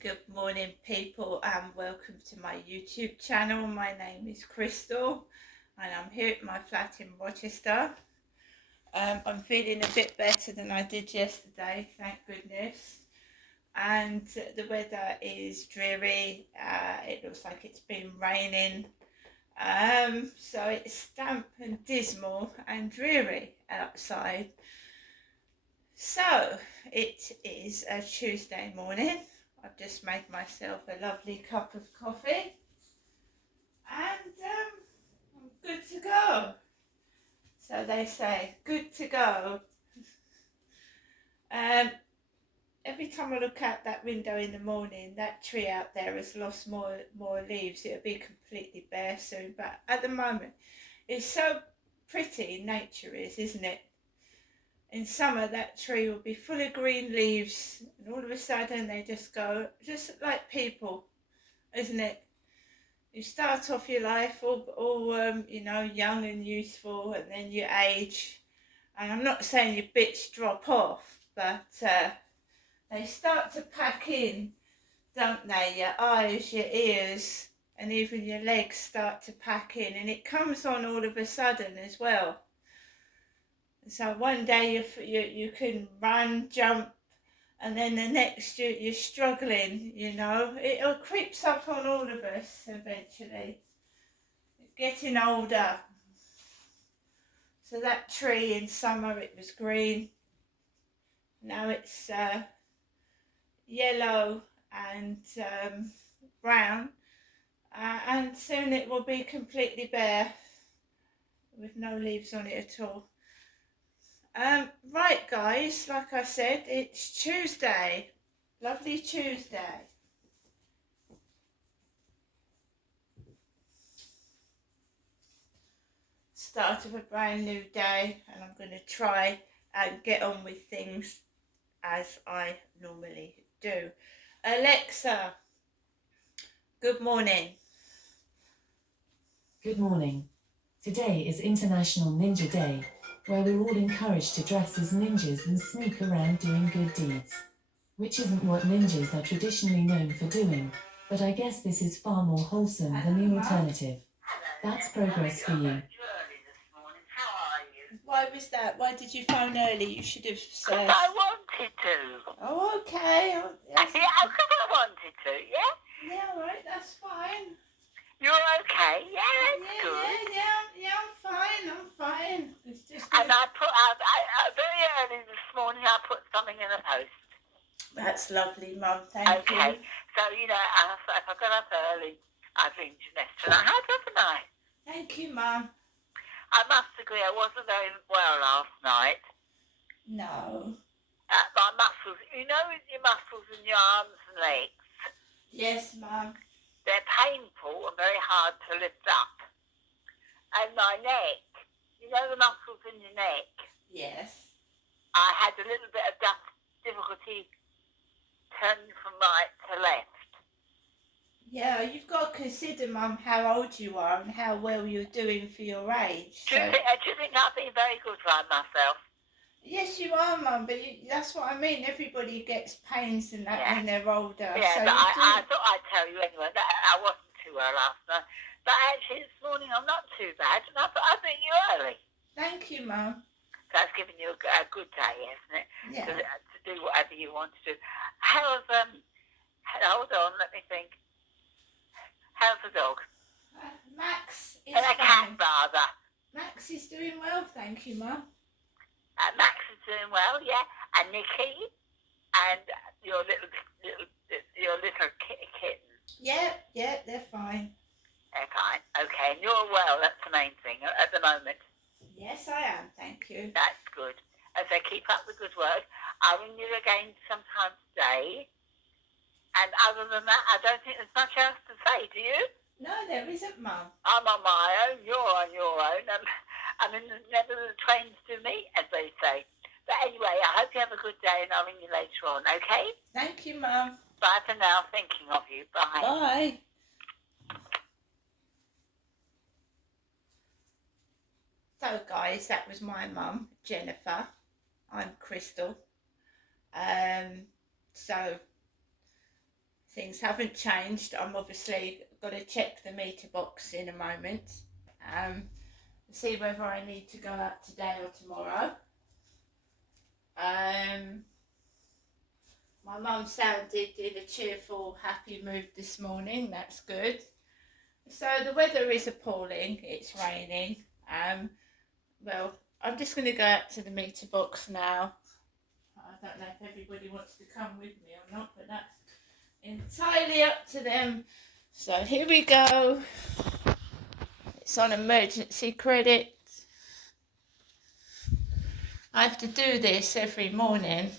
Good morning, people, and welcome to my YouTube channel. My name is Crystal, and I'm here at my flat in Rochester. I'm feeling a bit better than I did yesterday, thank goodness. And the weather is dreary. It looks like it's been raining. So it's damp and dismal and dreary outside. So it is a Tuesday morning. I've just made myself a lovely cup of coffee and I'm good to go. So they say, good to go. Every time I look out that window in the morning, that tree out there has lost more leaves. It'll be completely bare soon. But at the moment, it's so pretty, nature is, isn't it? In summer, that tree will be full of green leaves, and all of a sudden they just go, just like people, isn't it? You start off your life all young and youthful, and then you age. And I'm not saying your bits drop off, but they start to pack in, don't they? Your eyes, your ears, and even your legs start to pack in, and it comes on all of a sudden as well. So one day you can run, jump, and then the next you're struggling, It all creeps up on all of us eventually. Getting older. So that tree in summer, it was green. Now it's yellow and brown. And soon it will be completely bare with no leaves on it at all. Right, guys, like I said, it's Tuesday. Lovely Tuesday. Start of a brand new day, and I'm going to try and get on with things as I normally do. Alexa, good morning. Good morning. Today is International Ninja Day, where we're all encouraged to dress as ninjas and sneak around doing good deeds. Which isn't what ninjas are traditionally known for doing, but I guess this is far more wholesome than the alternative. That's progress for you. Why was that? Why did you phone early? You should have said. I wanted to. Oh, okay. Yeah, because I wanted to, yeah? Yeah, all right, that's fine. You're okay? Yeah, that's good. Yeah, I'm fine. It's just and I put out, very early this morning, I put something in the post. That's lovely, Mum, thank you. Okay, so, if I got up early, I'd ring Jeanette tonight. How haven't I? Thank you, Mum. I must agree, I wasn't very well last night. No. My muscles, your muscles in your arms and legs? Yes, Mum. They're painful and very hard to lift up. And my neck, the muscles in your neck? Yes. I had a little bit of difficulty turning from right to left. Yeah, you've got to consider, Mum, how old you are and how well you're doing for your age. Do you think I've been very good for myself? Yes, you are, Mum, but that's what I mean. Everybody gets pains and that when they're older. Yeah, so but I thought I'd tell you anyway that I wasn't too well last night. But actually this morning I'm not too bad, and I thought I'd ring you early. Thank you, Mum. That's giving you a good day, isn't it? Yeah. To do whatever you want to do. How's, hold on, let me think. How's the dog? Max is fine. And a cat, rather. Max is doing well, thank you, Mum. Max is doing well, yeah. And Nikki, and your little kitten. Yeah, they're fine. They're fine. Okay, and you're well. That's the main thing at the moment. Yes, I am. Thank you. That's good. As I keep up the good work, I'll ring you again sometime today. And other than that, I don't think there's much else to say. Do you? No, there isn't, Mum. I'm on my own. You're on your own. I'm in never the trains do meet, as they say. But anyway, I hope you have a good day, and I'll ring you later on, okay? Thank you, Mum. Bye for now. Thinking of you. Bye. Bye. So, guys, that was my mum, Jennifer. I'm Crystal. So things haven't changed. I'm obviously got to check the meter box in a moment. See whether I need to go out today or tomorrow. My mum sounded in a cheerful, happy mood this morning. That's good. So the weather is appalling. It's raining. Well, I'm just going to go out to the meter box now. I don't know if everybody wants to come with me or not, but that's entirely up to them. So here we go. It's on emergency credit. I have to do this every morning.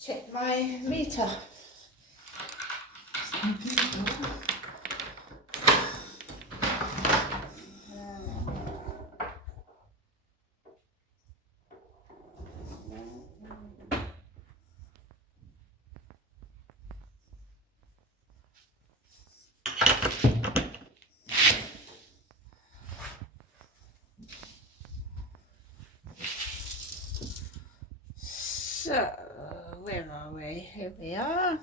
Check my meter. So, where are we? Here we are.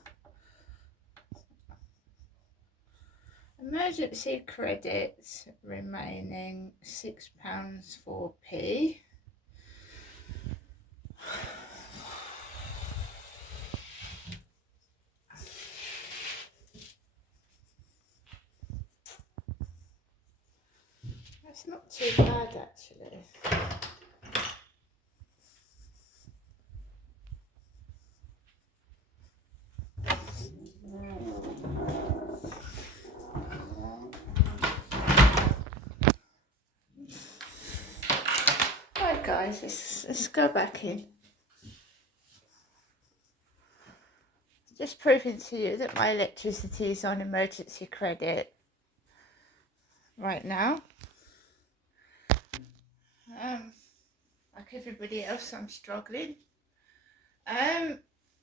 Emergency credits remaining £6 4p. That's not too bad actually. Right guys, let's go back in. Just proving to you that my electricity is on emergency credit right now. Like everybody else, I'm struggling.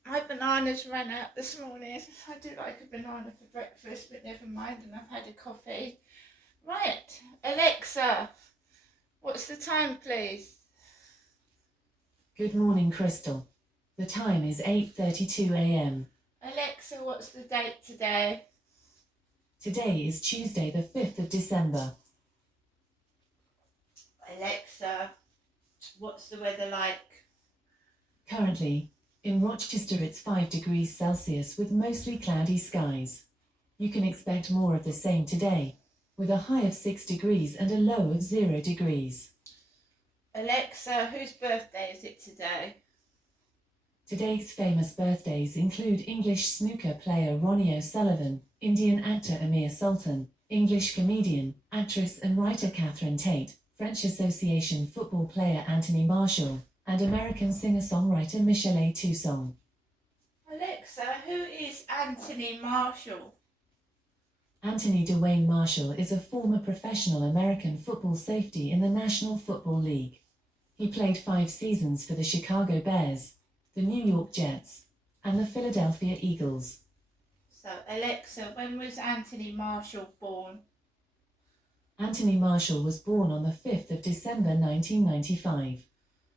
My bananas ran out this morning. I do like a banana for breakfast, but never mind, and I've had a coffee. Right, Alexa, what's the time, please? Good morning, Crystal. The time is 8:32 a.m. Alexa, what's the date today? Today is Tuesday, the 5th of December. Alexa, what's the weather like? Currently, in Rochester it's 5 degrees Celsius with mostly cloudy skies. You can expect more of the same today, with a high of 6 degrees and a low of 0 degrees. Alexa, whose birthday is it today? Today's famous birthdays include English snooker player Ronnie O'Sullivan, Indian actor Amir Sultan, English comedian, actress and writer Catherine Tate, French Association football player Anthony Marshall, and American singer-songwriter Michelle Toussaint. Alexa, who is Anthony Marshall? Anthony Dwayne Marshall is a former professional American football safety in the National Football League. He played 5 seasons for the Chicago Bears, the New York Jets, and the Philadelphia Eagles. So, Alexa, when was Anthony Marshall born? Anthony Marshall was born on the 5th of December 1995.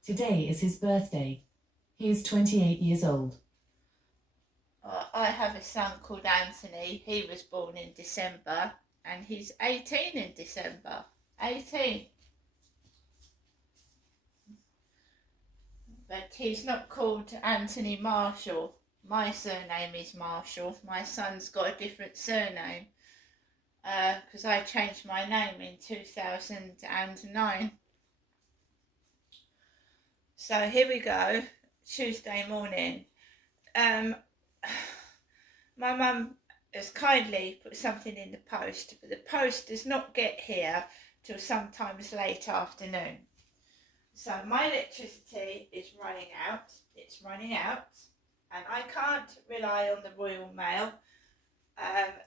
Today is his birthday. He is 28 years old. I have a son called Anthony. He was born in December and he's 18 in December. 18. But he's not called Anthony Marshall. My surname is Marshall. My son's got a different surname because I changed my name in 2009. So here we go, Tuesday morning. My mum has kindly put something in the post, but the post does not get here till sometimes late afternoon. So my electricity is running out. It's running out, and I can't rely on the Royal Mail.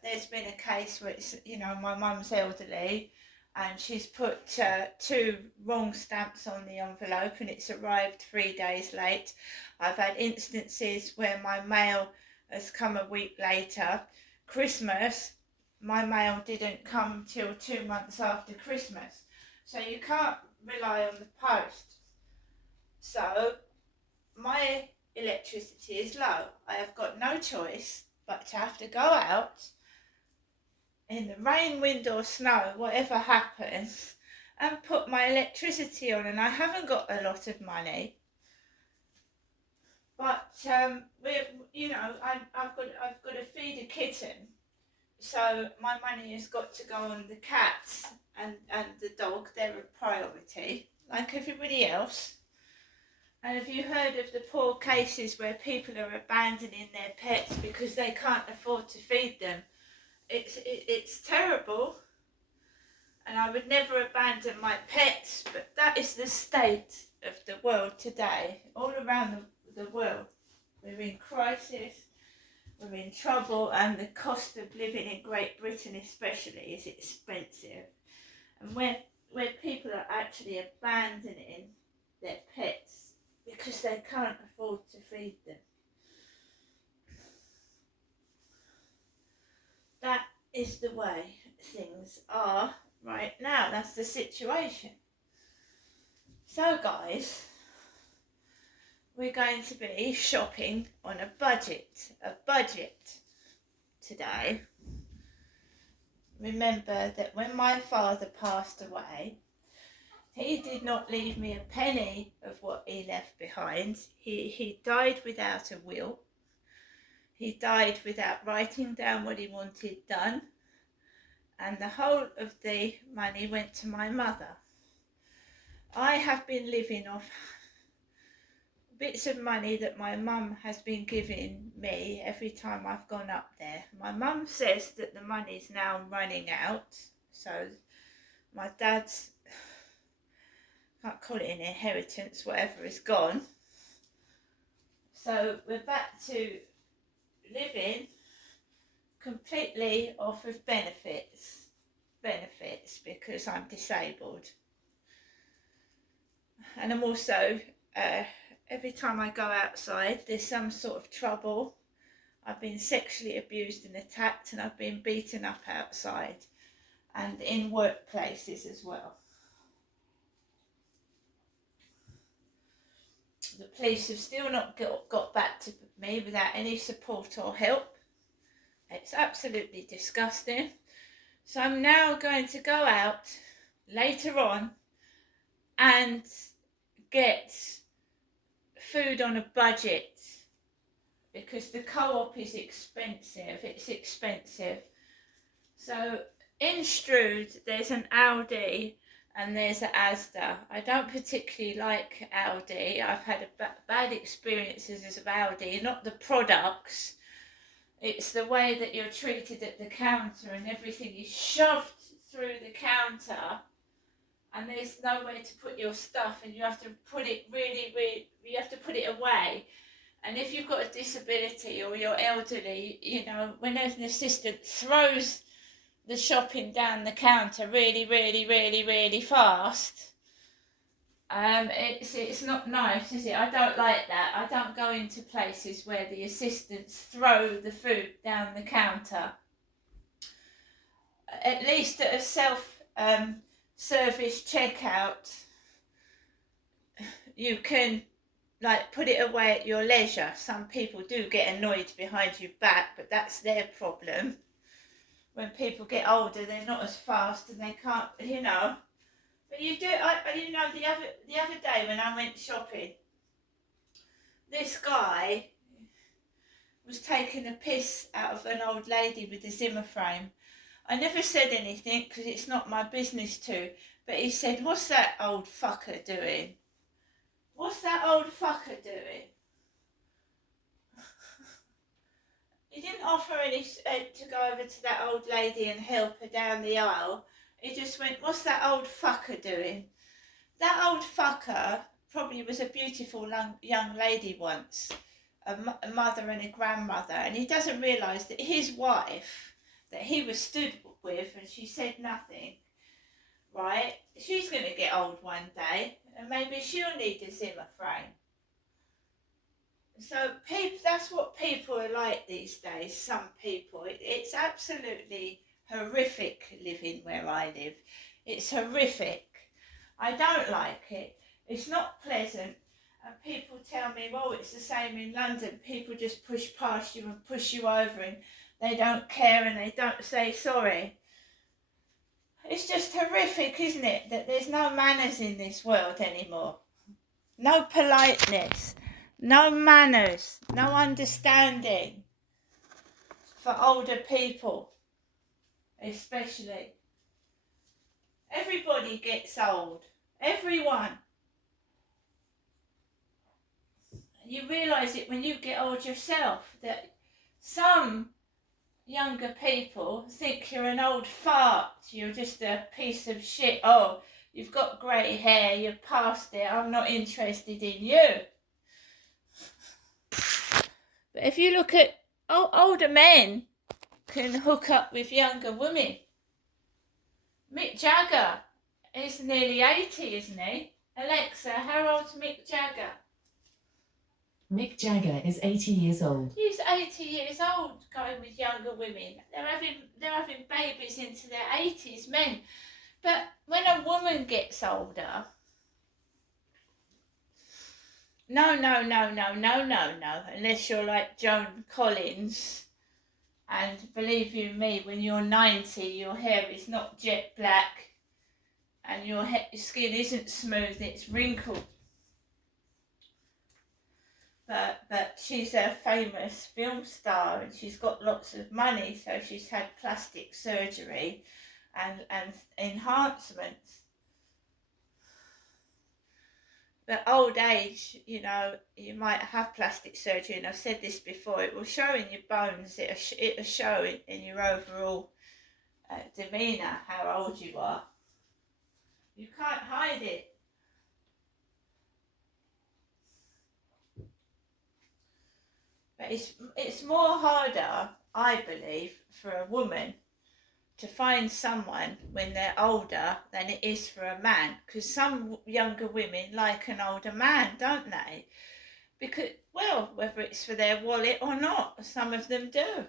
There's been a case where it's, my mum's elderly, and she's put 2 wrong stamps on the envelope, and it's arrived 3 days late. I've had instances where my mail has come a week later. Christmas, my mail didn't come till 2 months after Christmas. So you can't rely on the post. So my electricity is low. I have got no choice but to have to go out in the rain, wind or snow, whatever happens, and put my electricity on. And I haven't got a lot of money, but I've got to feed a kitten, so my money has got to go on the cats and the dog. They're a priority, like everybody else. And have you heard of the poor cases where people are abandoning their pets because they can't afford to feed them? It's terrible, and I would never abandon my pets, but that is the state of the world today. All around the world, we're in crisis, we're in trouble, and the cost of living in Great Britain especially is expensive. And where people are actually abandoning their pets because they can't afford to feed them. That is the way things are right now. That's the situation. So guys, we're going to be shopping on a budget today. Remember that when my father passed away, he did not leave me a penny of what he left behind. He died without a will. He died without writing down what he wanted done. And the whole of the money went to my mother. I have been living off bits of money that my mum has been giving me every time I've gone up there. My mum says that the money's now running out, so my dad's, can't call it an inheritance, whatever is gone. So we're back to living completely off of benefits because I'm disabled. And I'm also, every time I go outside, there's some sort of trouble. I've been sexually abused and attacked, and I've been beaten up outside and in workplaces as well. The police have still not got back to me without any support or help. It's absolutely disgusting. So I'm now going to go out later on and get food on a budget, because the co-op is expensive. It's expensive. So in Strood there's an Aldi and there's an Asda. I don't particularly like Aldi. I've had bad experiences of Aldi, not the products. It's the way that you're treated at the counter, and everything is shoved through the counter, and there's nowhere to put your stuff, and you have to put it you have to put it away. And if you've got a disability or you're elderly, you know, when an assistant throws the shopping down the counter really fast, it's not nice, is it? I don't like that. I don't go into places where the assistants throw the food down the counter. At least at a self-service checkout, you can put it away at your leisure. Some people do get annoyed behind your back, but that's their problem. When people get older, they're not as fast and they can't, you know. But you do, the other day when I went shopping, this guy was taking a piss out of an old lady with a Zimmer frame. I never said anything because it's not my business to, but he said, "What's that old fucker doing? What's that old fucker doing?" He didn't offer any to go over to that old lady and help her down the aisle. He just went, "What's that old fucker doing?" That old fucker probably was a beautiful young lady once, a mother and a grandmother, and he doesn't realise that his wife, that he was stood with, and she said nothing, right? She's going to get old one day, and maybe she'll need a Zimmer frame. So that's what people are like these days, some people. It's absolutely horrific living where I live. It's horrific. I don't like it. It's not pleasant. And people tell me, well, it's the same in London. People just push past you and push you over, and they don't care and they don't say sorry. It's just horrific, isn't it, that there's no manners in this world anymore. No politeness, no manners, no understanding for older people, especially. Everybody gets old. Everyone. You realise it when you get old yourself, that some younger people think you're an old fart, you're just a piece of shit. Oh, you've got grey hair, you're past it, I'm not interested in you. But if you look at older men can hook up with younger women. Mick Jagger is nearly 80, isn't he? Alexa, how old's Mick Jagger? Mick Jagger is 80 years old. He's 80 years old, going with younger women. They're having babies into their 80s, men. But when a woman gets older, no, unless you're like Joan Collins. And believe you me, when you're 90, your hair is not jet black and your skin isn't smooth, it's wrinkled. But she's a famous film star and she's got lots of money, so she's had plastic surgery and enhancements. But old age, you know, you might have plastic surgery, and I've said this before, it will show in your bones, it'll show in your overall demeanour how old you are. You can't hide it. But it's more harder, I believe, for a woman to find someone when they're older than it is for a man, because some younger women like an older man, don't they? Because, well, whether it's for their wallet or not, some of them do.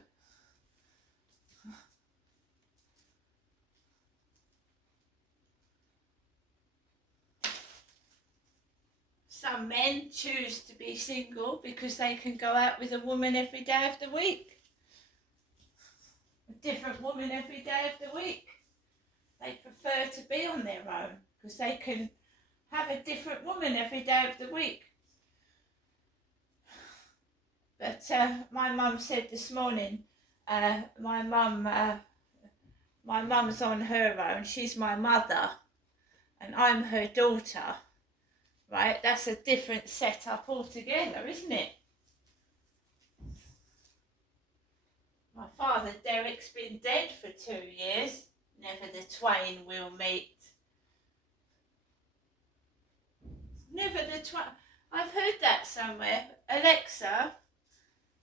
Some men choose to be single because they can go out with a woman every day of the week. A different woman every day of the week. They prefer to be on their own because they can have a different woman every day of the week. But my mum said this morning, my mum's on her own, she's my mother and I'm her daughter, right? That's a different setup altogether, isn't it? My father, Derek's been dead for 2 years. Never the twain will meet. Never the twain. I've heard that somewhere. Alexa,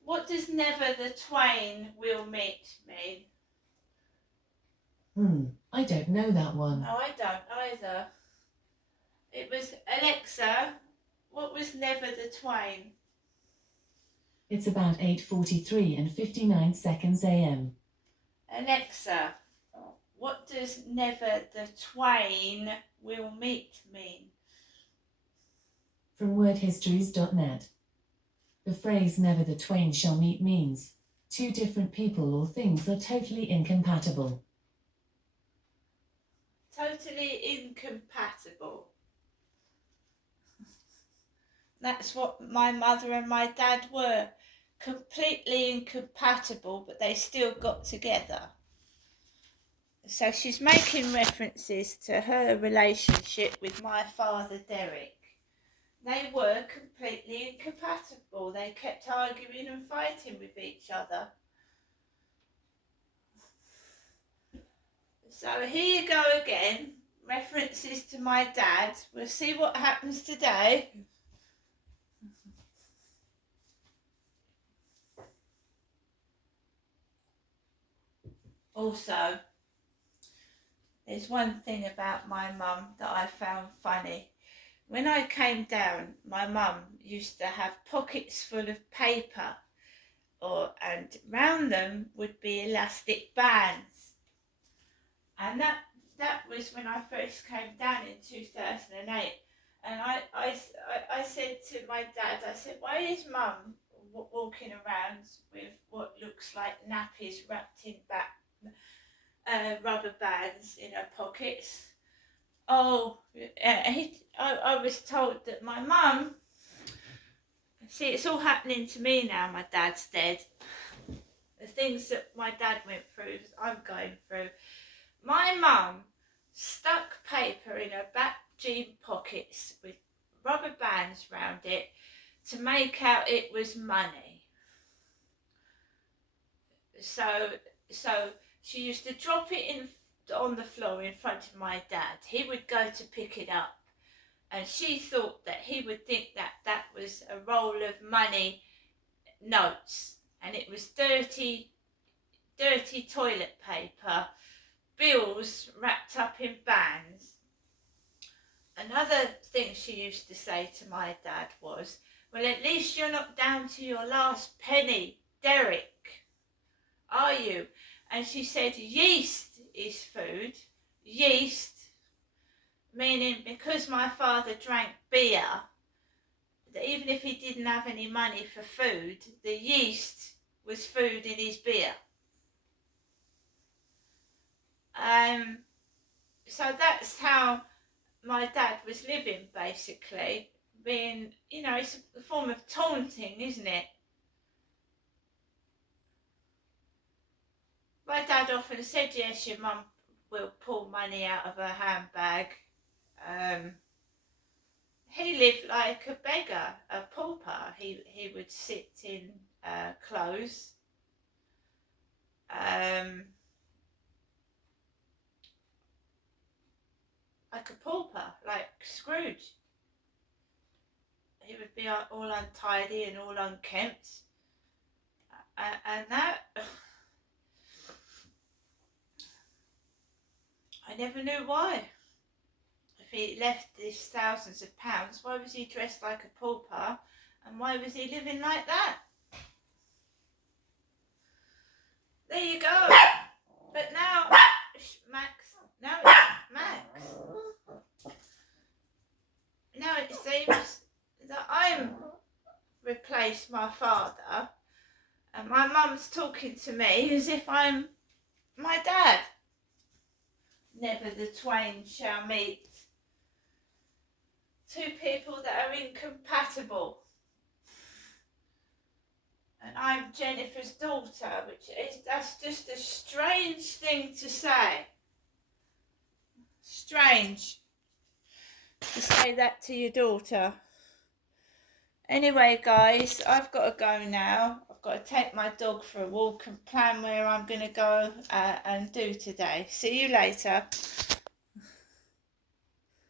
what does never the twain will meet mean? I don't know that one. No, I don't either. It was, Alexa, what was never the twain? It's about 8:43 and 59 seconds a.m. Alexa, what does never the twain will meet mean? From wordhistories.net. The phrase never the twain shall meet means two different people or things are totally incompatible. Totally incompatible. That's what my mother and my dad were. Completely incompatible, but they still got together. So she's making references to her relationship with my father, Derek. They were completely incompatible. They kept arguing and fighting with each other. So here you go again. References to my dad. We'll see what happens today. Also, there's one thing about my mum that I found funny. When I came down, my mum used to have pockets full of paper, and round them would be elastic bands. And that was when I first came down in 2008. And I said to my dad, I said, why is Mum walking around with what looks like nappies wrapped in rubber bands in her pockets? Oh, I was told that my mum, see, it's all happening to me now. My dad's dead. The things that my dad went through, I'm going through. My mum stuck paper in her back jean pockets with rubber bands round it to make out it was money. So she used to drop it on the floor in front of my dad. He would go to pick it up, and she thought that he would think that that was a roll of money notes, and it was dirty toilet paper, bills wrapped up in bands. Another thing she used to say to my dad was, well, at least you're not down to your last penny, Derek, are you? And she said yeast is food. Yeast, meaning because my father drank beer, that even if he didn't have any money for food, the yeast was food in his beer. So that's how my dad was living, basically, being, you know, it's a form of taunting, isn't it? My dad often said, yes, your mum will pull money out of her handbag. He lived like a beggar, a pauper. He would sit in clothes. Like a pauper, like Scrooge. He would be all untidy and all unkempt. And that, I never knew why. If he left these thousands of pounds, why was he dressed like a pauper? And why was he living like that? There you go. But now, Max, now it's Max. Now it seems that I'm replaced my father, and my mum's talking to me as if I'm my dad. Never the twain shall meet. Two people that are incompatible. And I'm Jennifer's daughter, that's just a strange thing to say. Strange to say that to your daughter. Anyway, guys, I've got to go now. I've got to take my dog for a walk and plan where I'm going to go and do today. See you later.